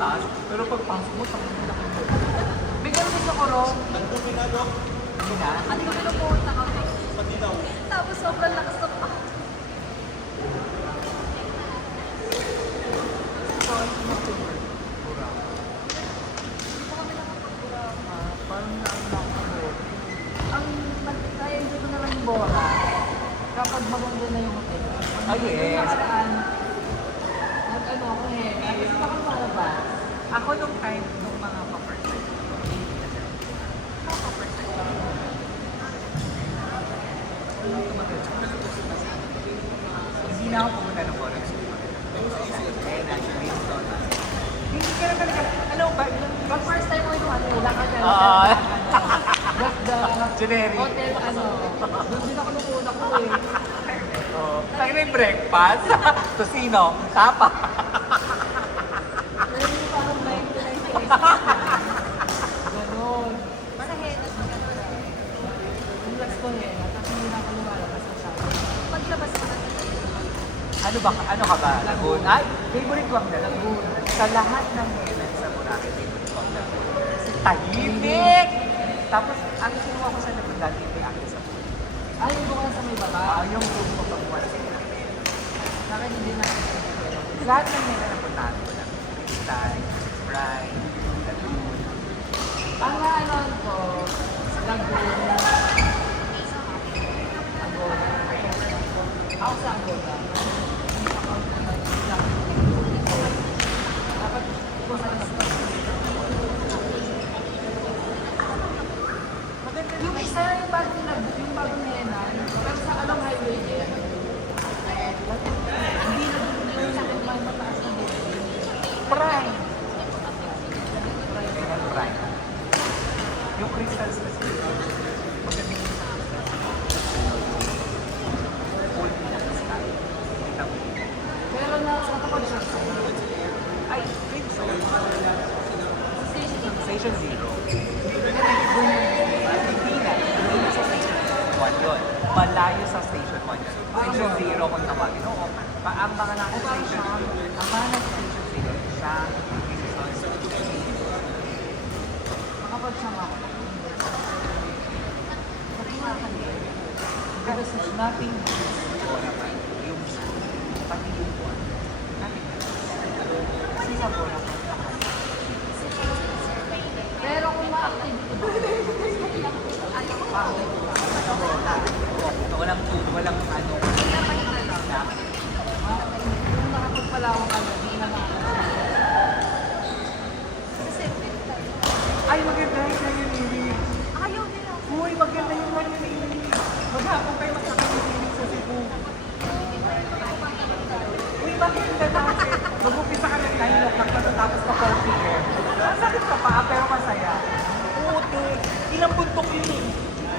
taas. Pero pagpasok mo, tapos mo laki mo. Bigyan mo sa korong. Ano po pinadok? Hindi na. At kami pumunta kami. Pati daw. Tapos sobrang lakas ng Parang nakakabo. Ang nag-enjoy ko naman yung Bora. Kapag maganda na yung hotel. Ah, yes. Yung nakaraan, nag-ano ako eh. Kasi baka lumalabas. Ako nung time, nung mga pa-first time. Mga pa-first time. Hindi na ako pumunta ng Forex. Eh, naturally, ito. Hindi ka na talaga, ano ba? Pag first time mo yung ano, lakad na. Ah. The Generic. hotel, ano. Doon din ako nung ko eh. Oh, tayo na yung breakfast. Tosino, tapa. Pero yung parang 99 pesos. Ganon. Para henas na gano'n. Yung last ko hena, tapos hindi na ako lumalabas na siya. Paglabas ko na Ano ba, ano ka ba? Lagoon? Ay, favorite ko ang Lagoon. Sa lahat ng Helen sa Boracay, favorite ko ang Lagoon. Kasi tahimik! Tapos, ang kinuha ko sa Lagoon dati, yung may akin sa pool. ay, yung bukas sa may baba. Yung room ko pagkuha sa Sa akin hindi na. lahat ng Helen na puntahan ko lang. Freestyle, Sprite, Lagoon. Ang ano ko, Laguna. Agora. Ako sa Agora. Dapat ko sa yung isa yung bagong hena, pero sa Along Highway din. Hindi na yung sa akin may mataas na building. Prime! Prime. Yung crystals kasi, magandang full pinaka-sky. Kita mo. Pero nakapag siya sa Ay, think so. station. Station Zero. Hindi na sa Station 1 yun. Malayo sa Station 1 yun. Station Zero kung tawagin. Oo, ang mga nasa Station, ang mga nasa Station Zero, siya, Nakapag siya ako. Pati nga kanina. because there's nothing yung pati yung buwan. Nothing. Kasi sa bola, Pero kung ma-active ko ba? sa bola, walang food, walang ano, snack. Kung nakapagpalawang ka na, hindi na Ay, maganda yung nangyayari. ayaw nila. Uy, maganda yung nangyayari. Maghapon kayo makakalinig sa Cebu. Uy, maganda natin. Mag-upisa ka ng 9 o'clock matatapos ka 4 p.m. Sakit ka pa, pero masaya. Puti. Ilang buntok yun eh.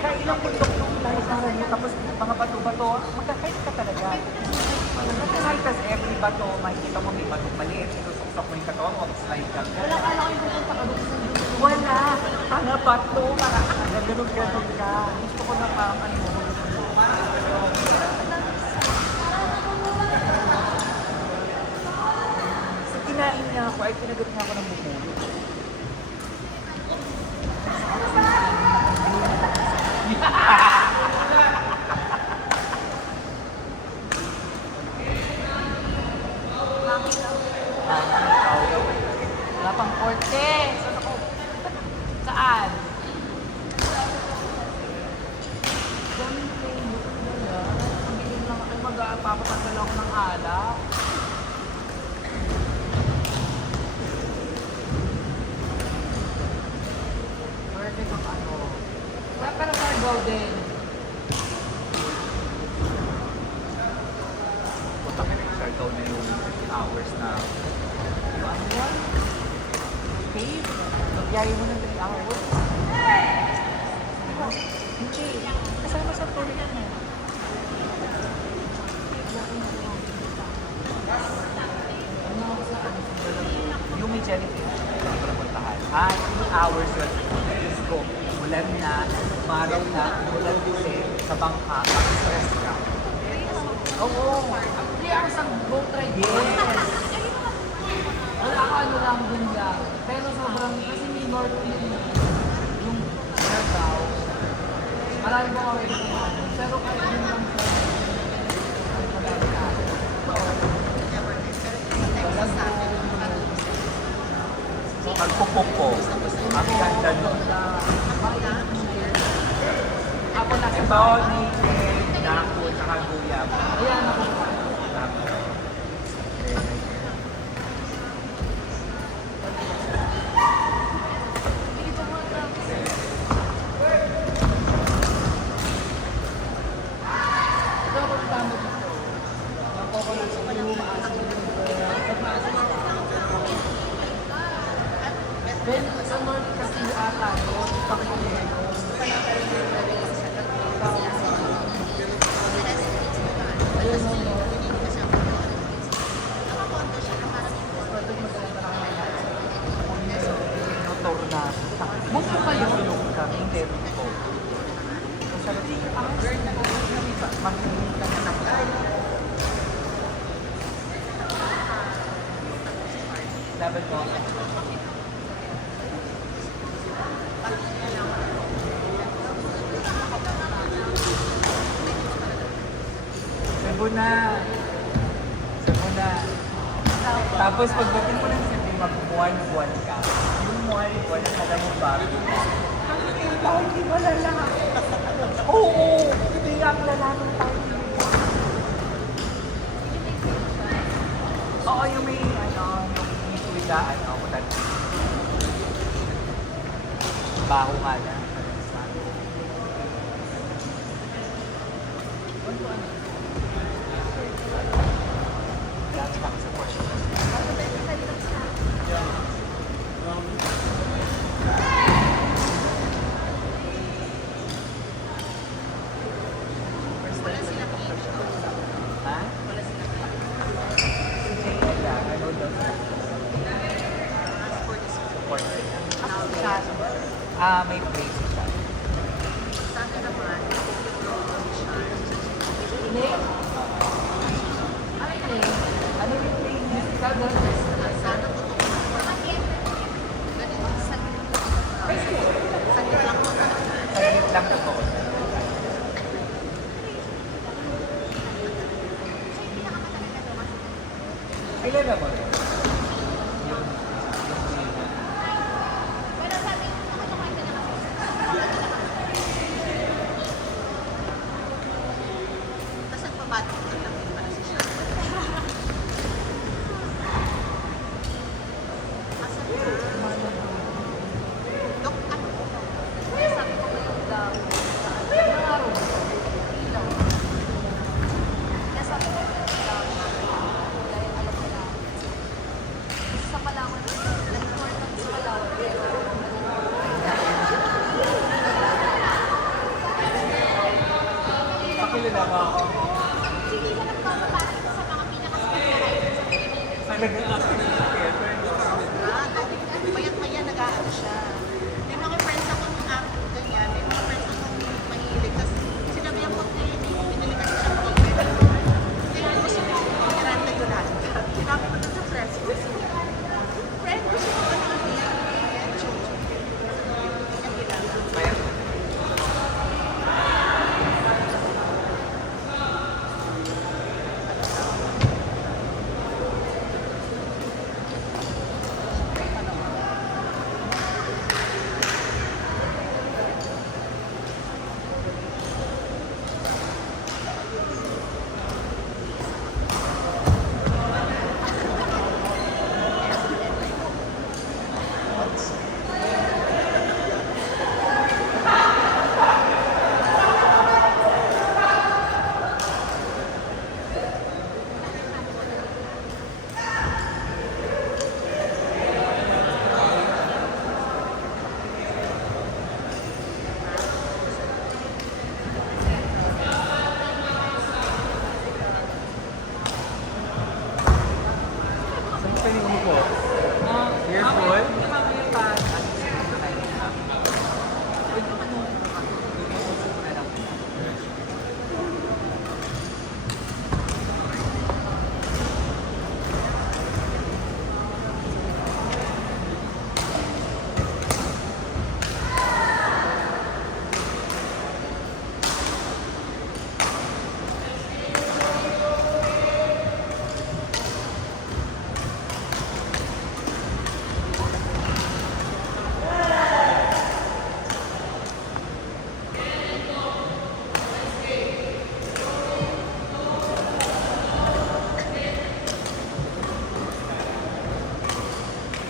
Kaya ilang buntok yung lahisaran niyo. Tapos mga bato-bato, magkakait ka talaga. Magkakait kasi every bato, makikita mo may bato maliit. Isusok mo yung katawan mo, slide ka. Wala ka lang yung pupunta ka doon sa Wala. Tanga bato. Ganun-ganun ka. Gusto ko na parang ano mo. Sa kinain niya ako, ay pinagot niya ako ng bumulo. Wala pang korte. Saan ako? Saan? Daming flavor nila. Ang bilim lang ako. Mag-papatagal ako ng alak. Perfect ang ano. Wala pero cargo din. Punta ka na yung daw na yung hours na Ano yan? okay. Nagyayo mo ng 3 hours. Hindi. Kasama sa tuloy yan eh. Yung may jellyfish, hindi ko napuntahan. 3 hours yun. Diyos ko, ulan na, maraw na, ulan din sa bangka, ang stress ka. Oo. 3 hours ang boat ride. Yes! Wala ka ano lang dun yung Siargao, marami po kami kumain. Pero kahit yun lang sa ang pagkakita. Pagpupupo. Ang ganda nun. Ako na sa Ito, native, dako, tsaka guyab. Ayan, ako. Dako. Ito ako tama dito. Ako ko lang sa yung maasin. Then, sa North kasi ata, no? Pagpapalino. Ayun, no? Motor na. Gusto kayo? Yung kami, meron ko. So, sabi, 3 hours na mag-meet ka na lang. Dapat ko. Cebu na. Cebu na. Tapos pagdating ko ng Cebu, mag-buwan-buwan ka. Yung buwan-buwan ka na mo ba? Ang tao, hindi ba lala? Oo, hindi nga lala ng tao. Oo, yung may yung tuwigaan, ako talaga. Baho nga na. Ha? Ano daw sa support sila. May place siya. Name? Ano yung name? Ano yung name? Musical girl? Saglit lang ito. Kailan naman?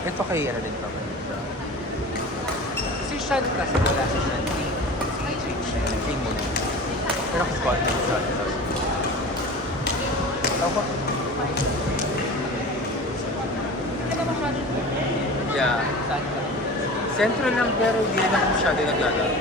Ito kay ano din naman. Si Sean kasi wala si Sean. King mo. Pero kasi call na sa ako. Hindi ka masyadong Yeah. saan ka? Central lang pero hindi naman ako masyado naglalaro.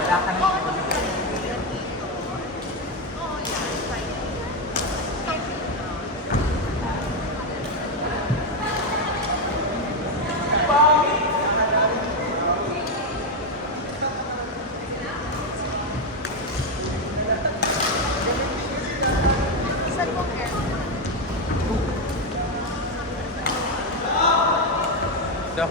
Wala ka na. The